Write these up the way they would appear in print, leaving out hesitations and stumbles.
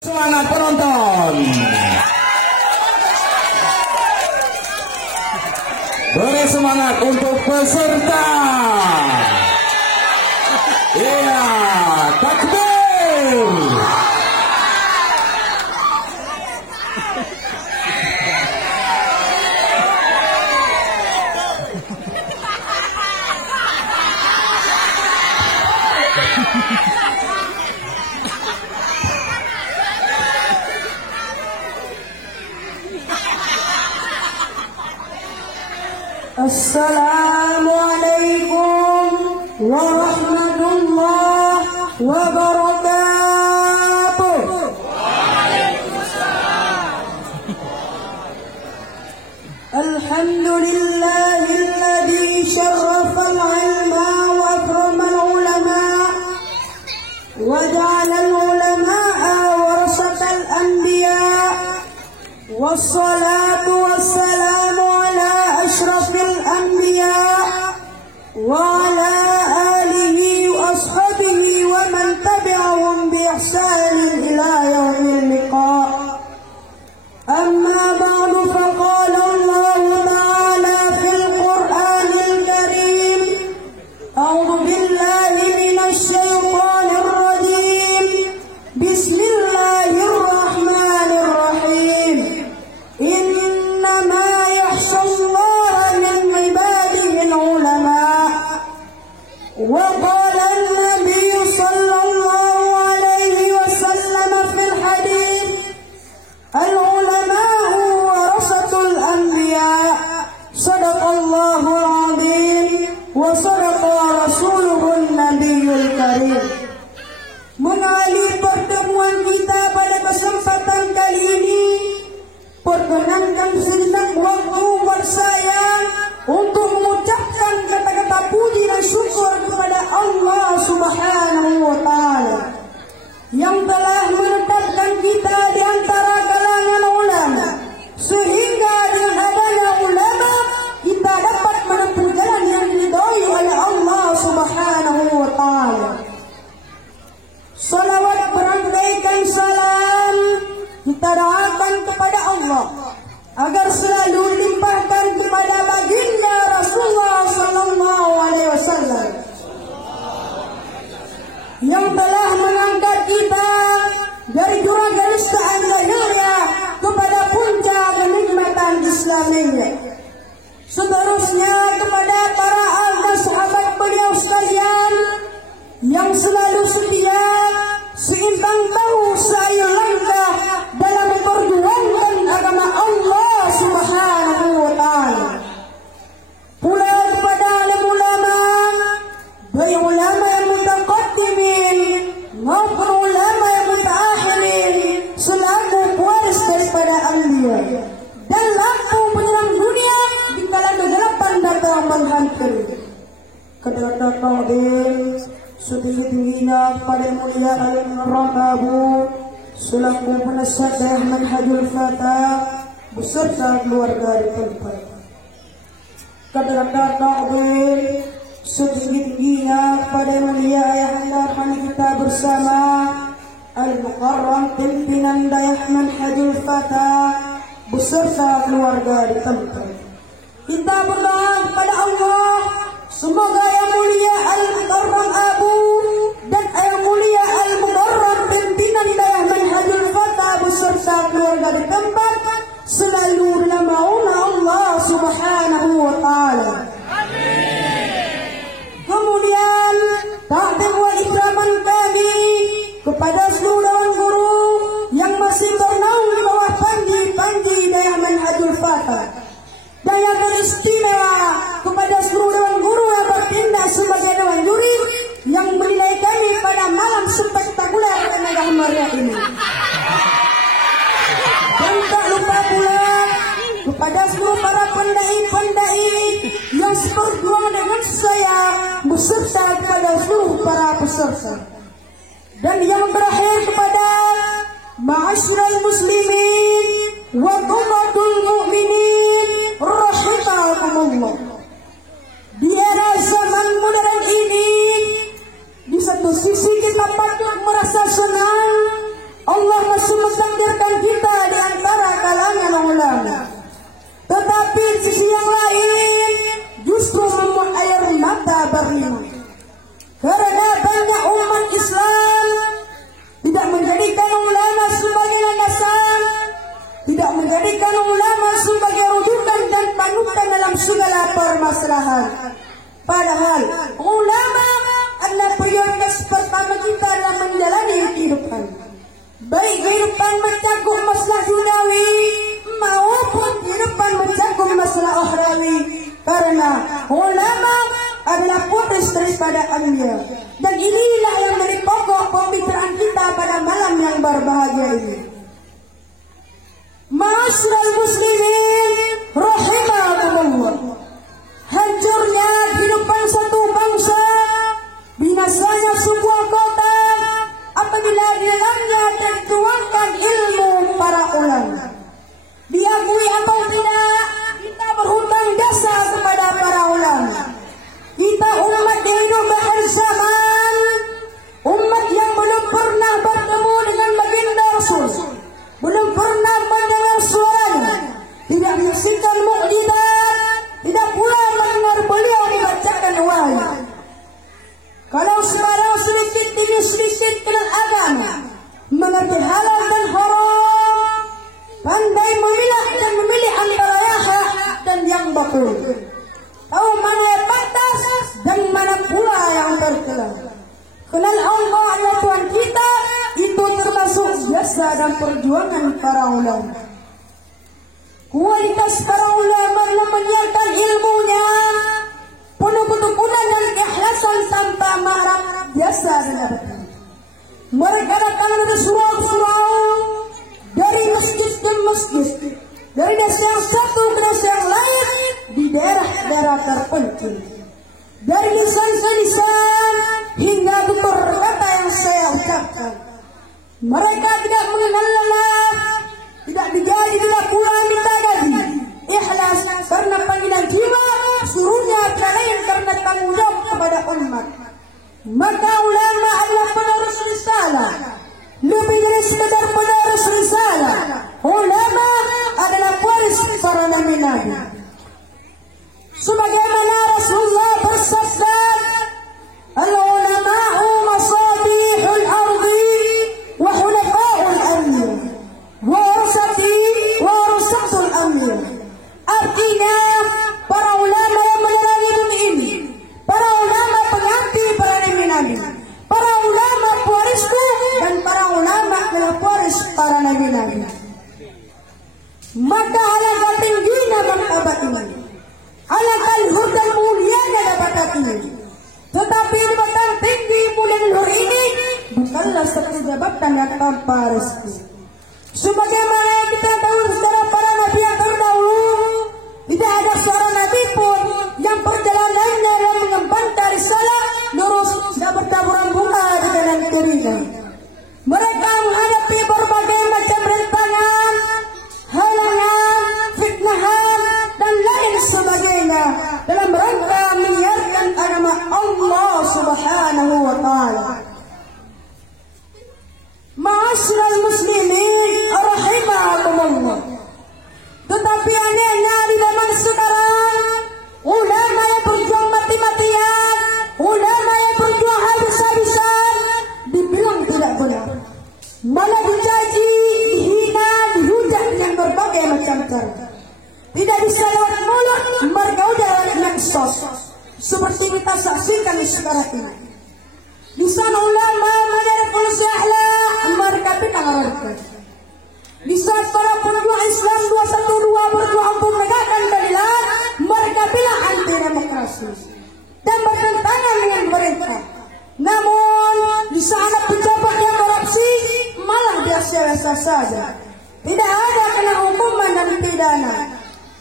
Semangat penonton, beri semangat untuk peserta. Iya, takbir. Assalamualaikum warahmatullahi wabarakatuh. Alhamdulillahilladzi syarrafal ilma wa akramal ulama wa ja'alal ulama'a warasatal anbiya wassalatu wassalamu ala ashrafil anbiya wa ala alihi wa ashabihi wa man tabi'ahum bi ihsanin ila yaumil liqa. Amma ba'du, faqala Allah ta'ala fil Qur'anil Karim, a'udzu billahi minasy syaithanir rajim, bismillahirrahmanirrahim. Innama yakhshallaha min ibadihil ulama. Wa qala an-nabiy sallallahu alaihi wasallam fil hadits, al-ulama'u warasatul anbiya. Shadaqallahul azim wa shadaqa rasuluhun nabiyyul karim. Mengakhiri pertemuan kita pada kesempatan kali ini, perkenankan sejenak waktu buat saya untuk mengucapkan kata-kata puji dan syukur kepada Allah Subhanahu wa Ta'ala yang telah menetapkan kita di antara kalangan ulama, sehingga dengan adanya ulama kita dapat menempuh jalan yang diridhai oleh Allah Subhanahu wa Ta'ala. Salawat berangkaikan salam kita doakan kepada Allah agar selalu dilimpahkan kepada baginda Rasulullah sallallahu alaihi wasallam yang telah mengangkat kita dari jurang keniscayaan lahirnya kepada puncak kenikmatan Islamnya. Seterusnya kepada para ahli dan sahabat beliau sekalian yang selalu setia, seimbang tahu saya langkah dalam memperjuangkan agama Allah Subhanahu wa Ta'ala. Pula kepada alim ulama, baik ulama yang mutaqaddimin maupun ulama yang mutaakhirin, selaku pewaris daripada anbiya dan lampu penerang dunia di kala kegelapan datang menghantui. Kata-kata takdir setinggi-tingginya kepada mulia Al-Mukarram Abu selaku penasihat dari Manhajul Fatah beserta keluarga di tempat. Kata-kata takdir setinggi-tingginya kepada mulia Ayahanda Arham kita bersama Al-Mukarram pimpinan dayah Manhajul Fatah beserta keluarga di tempat. Kita berdoa kepada Allah, semoga yang mulia Al-Mukarram Abu dan yang mulia Al-Mukarram pimpinan dayah Manhajul Fatah beserta keluarga di tempat selalu dalam naungan Allah Subhanahu wa Ta'ala. Kemudian takdim wa ikraman kami kepada seluruh dewan guru yang masih bernaung di bawah panji dayah Manhajul Fatah, dan yang teristimewa kepada seluruh dewan guru yang bertindak sebagai dewan juri yang menilai kami pada malam spektakuler dan megah meriah ini. Dan tak lupa pula kepada seluruh para pendai-pendai yang seperjuangan dengan saya beserta kepada seluruh para peserta. Dan yang terakhir kepada ma'asyiral muslimin wa ummatul mu'minin rahimakumullah. Di era zaman modern ini, di satu sisi kita patut merasa senang Allah berlima. Karena banyak umat Islam tidak menjadikan ulama sebagai landasan, tidak menjadikan ulama sebagai rujukan dan panutan dalam segala permasalahan. Padahal ulama adalah prioritas pertama kita dalam menjalani kehidupan, baik kehidupan mencakup masalah duniawi maupun kehidupan mencakup masalah akhirawi. Karena ulama adalah putus daripada anbiya, dan inilah yang menjadi pokok pembicaraan kita pada malam yang berbahagia ini. Ma'asyiral muslimin rahimakumullah, hancurnya kehidupan satu bangsa, binasanya sebuah kota apabila di dalamnya tertuangkan ilmu para ulama. Diakui atau tidak, kita berhutang jasa kepada para ulama. Kita umat yang hidup akhir zaman, umat yang belum pernah bertemu dengan baginda Rasul, belum pernah mendengar suaranya, tidak menyaksikan mukjizat, tidak pula mendengar beliau dibacakan wahyu. Kalau sekarang sedikit demi sedikit kenal agama, mengerti halal dan haram, pandai memilah dan memilih antara yang hak dan yang batil, tahu mana yang pantas dan mana pula yang tercela. Kenal Allah adalah Tuhan kita, itu termasuk jasa dan perjuangan para ulama. Kualitas para ulama dalam menyiarkan ilmunya penuh ketekunan dan keikhlasan tanpa marah, jasa dan abadi. Mereka datang dari surau-surau, dari masjid ke masjid, dari desa yang satu ke desa yang lain, di daerah-daerah terpencil, dari lisan ke lisan hingga tutur kata yang saya ucapkan. Mereka tidak mengenal lelah, tidak digaji, tidak pula minta gaji, ikhlas karena panggilan jiwa, suruhnya tidak lain karena tanggung jawab kepada umat. Maka ulama adalah penerus risalah, lebih dari sekedar penerus risalah. Ulama adalah pewaris para nabi-nabi. Sebagaimana Rasulullah bersabda, al-ulama'u masabihul ardi wa hulafa'ul amir wa warasati wa warasatul amir. Artinya para ulama yang menerangi bumi ini, para ulama pengganti para nabi-nabi, para ulama pewarisku, dan para ulama adalah pewaris para nabi-nabi. Maka alangkah tingginya martabat ini, alangkah luhur dan mulianya jabatan ini. Tetapi jabatan tinggi mulia luhur ini bukanlah satu jabatan yang tanpa rezeki. Sebagaimana kita tahu sejarah para nabi yang terdahulu, tidak ada seorang nabi pun yang perjalanannya dalam mengemban risalah lurus dan bertaburan bunga di kanan kirinya. Mereka menghadapi berbagai macam rintangan, halangan, fitnahan, dan lain sebagainya dalam rangka menyiarkan agama Allah Subhanahu wa Ta'ala. Ma'asyiral muslimin rahimakumullah. Tetapi anehnya di zaman sekarang, ulama yang berjuang mati-matian, ulama yang berjuang habis-habisan dibilang tidak benar, malah dicaci, dihina, dihujat dengan berbagai macam cara. Tidak bisa lewat mulut, mereka udah medsos, seperti kita saksikan sekarang ini. Di sana ulama merevolusi akhlak, mereka tidak ngerti. Di saat para pejuang Islam 212 berjuang untuk menegakkan keadilan, mereka bilang anti demokrasi dan bertentangan dengan pemerintah. Namun di sana pejabat yang korupsi malah biasa-biasa saja, tidak ada kena hukuman dan pidana.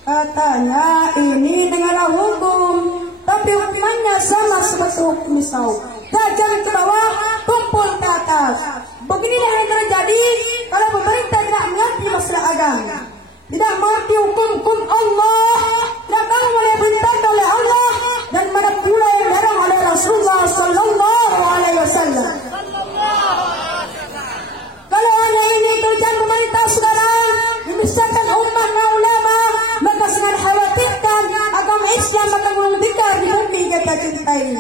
Katanya ini dengarlah hukum, tapi hukumannya sama seperti hukum misal, tajam ke bawah, tumpul ke atas. Beginilah yang terjadi kalau pemerintah tidak mengerti masalah agama, tidak mengerti hukum-hukum Allah, tidak tahu mana perintah oleh Allah dan mana pula yang dilarang oleh Rasulullah Sallallahu Alaihi Wasallam. Kalau hanya ini kerjaan pemerintah sekarang, memisahkan umat dan ulama, maka sangat khawatirkan agama Islam akan gulung tikar di bumi kita cinta ini.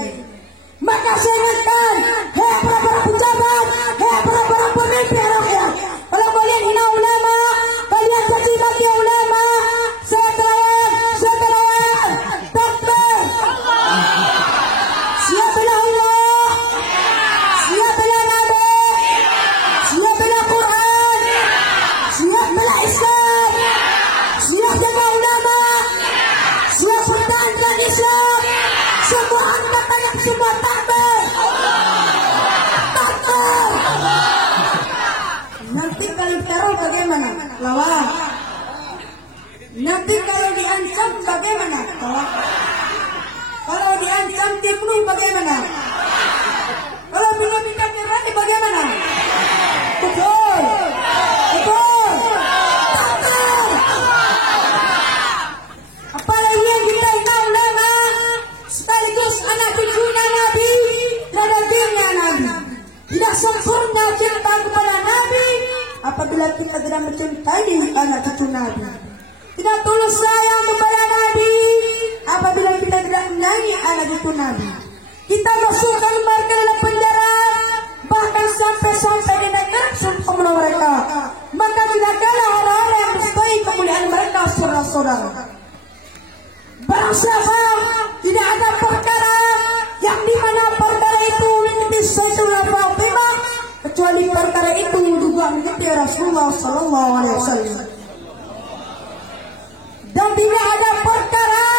kali teror bagaimana? Lawan. Nabi kalau diancam bagaimana? Tolak. Kalau diancam dibunuh bagaimana? Kalau bina-bina berani bagaimana? Betul. Betul. Betul. Apalagi yang kita tahu ulama sekaligus anak cucu Nabi dan dagingnya Nabi. Tidak sempurna cinta kepada Nabi apabila kita tidak mencintai anak cucu Nabi. Tidak tulus sayang kepada Nabi apabila kita tidak menyayangi anak cucu Nabi. Kita masukkan mereka dalam penjara, bahkan sampai dinekan sumpah mereka. Maka tidak kalah orang-orang yang mustahil kemuliaan mereka saudara-saudara. Barang siapa tidak ada perkara yang dimana perkara itu menjadi Sayyidatina Fatimah, kecuali perkara itu juga menjadi Rasulullah Sallallahu Alaihi Wasallam. Dan tidak ada perkara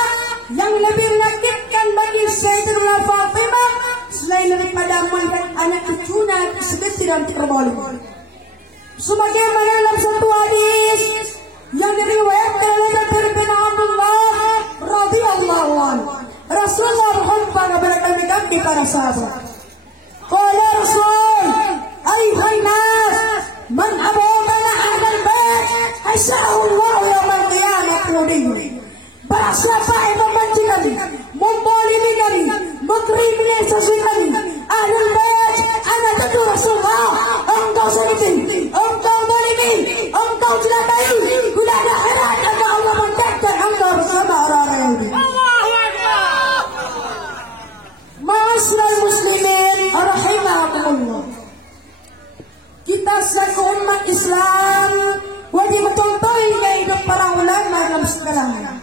yang lebih menyakitkan bagi Sayyidatina Fatimah selain daripada melihat anak cucunya disegeti dan terbalik. Sebagaimana dalam satu hadis yang diriwayatkan oleh Jabir bin Abdullah radhiyallahu anhu, Rasulullah berkhutbah kepada kami para sahabat. Qala Rasul, ayuhan nas, man abghadana ahlal bait, hasya'ahu Allah yaumil qiyamah walihi. Barang siapa yang membenci kami, membolimi kami, mengkriminalisasi kami, ahlul bait, anak cucu Rasulullah, engkau sakiti, engkau bolimi, engkau celakai, tidak ada akhirat akan Allah mencatat engkau bersama orang-orang ini. Ma'asyiral muslimin rahimakumullah. Kita selaku umat Islam wajib mencontohi hidup para ulama dalam segala hal,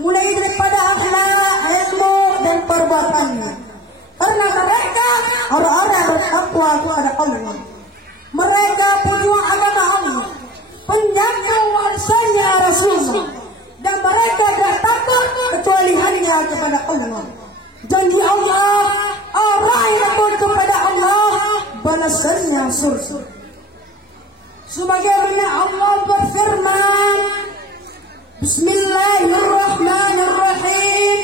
mulai daripada akhlak, ilmu dan perbuatannya. Karena mereka orang-orang bertakwa kepada Allah. Mereka pejuang agama Allah, penjaga warisannya Rasulullah, dan mereka tidak takut kecuali hanya kepada Allah. Janji Allah, orang yang takut kepada Allah balasannya surga. Sebagaimana Allah berfirman, Bismillahirrahmanirrahim,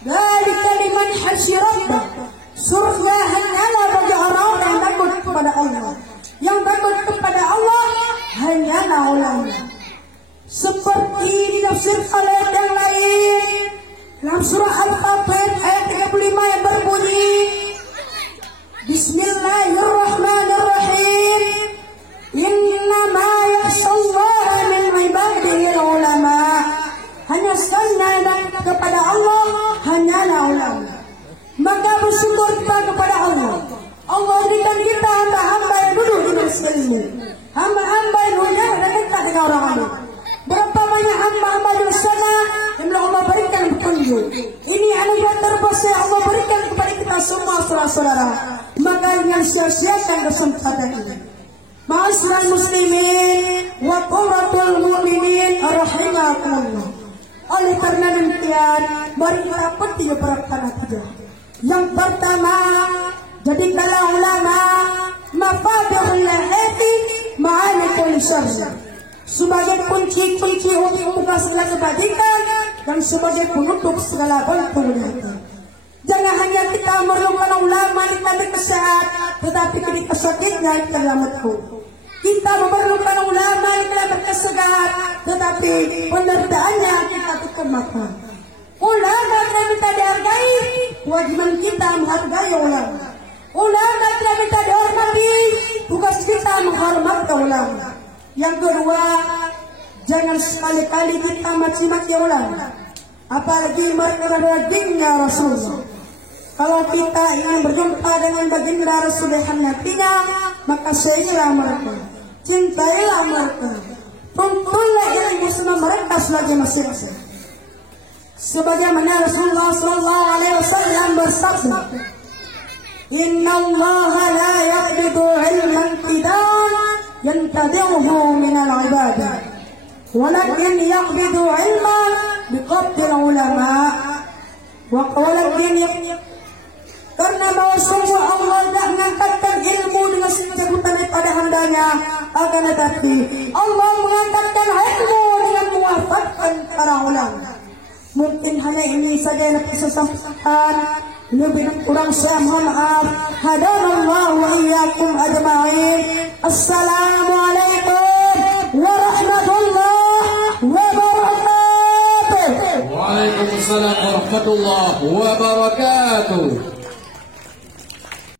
dzalika liman khasyiya rabbah. Surga hanyalah bagi orang-orang yang takut kepada Allah. Yang takut kepada Allah hanyalah ulama. Seperti ditafsirkan oleh yang lain dalam surah Al-Fatir ayat 35 yang berbunyi, Bismillahirrahmanirrahim, innama yakhshallaha min ibadihi ulama. Hanya sekali kepada Allah hanyalah ulama. Maka bersyukur kita kepada Allah. Allah berikan kita hamba-hamba yang duduk di sekeliling, hamba-hamba yang mulia dan dekat dengan orang alim. Berapa banyak hamba-hamba di sana yang Allah berikan petunjuk. Ini anugerah terbesar yang Allah berikan kepada kita semua saudara-saudara. Maka jangan sia-siakan kesempatan ini. Ma'asyiral muslimin wa qurratul mu'minin rahimakumullah. Oleh karena demikian, mari kita petik beberapa natijah. Yang pertama, jadikanlah ulama mafatihul hati ma'alikul syarr, sebagai kunci-kunci untuk membuka segala kebajikan dan sebagai penutup segala bentuk kejahatan. Jangan hanya kita memerlukan ulama kita berkesehat, tetapi ketika sakitnya kita selamatkan. Kita memerlukan ulama kita berkesehat, tetapi penderitaannya kita termakan. Ulama tidak minta dihargai, kewajiban kita menghargai ulama. Ulama tidak minta dihormati, tugas kita menghormati ulama. Yang kedua, jangan sekali-kali kita maki-maki ulama, apalagi mereka baginda Rasulullah. Kalau kita ingin berjumpa dengan baginda Rasulullah hatinya, maka sayangilah mereka, cintailah mereka, tuntunlah ilmu sama mereka selagi masih masih. Sebagaimana Rasulullah Sallallahu Alaihi Wasallam bersabda, Inna Allah la yaqbidu ilman tidan yantabi'uhu minal ibadah, walakin yaqbidu ilman biqabdil ulama. Walakin karena bahwa sungguh Allah tidak mengangkatkan ilmu dengan sebutan kepada hambanya. Akan tetapi Allah mengangkatkan ilmu dengan mewafatkan para ulama. Mungkin hanya ini saja yang bisa sampaikan. Lebih kurang saya mohon maaf. Hadanallahu wa iyyakum ajma'in. Assalamualaikum warahmatullahi wabarakatuh. Waalaikumsalam warahmatullahi wabarakatuh.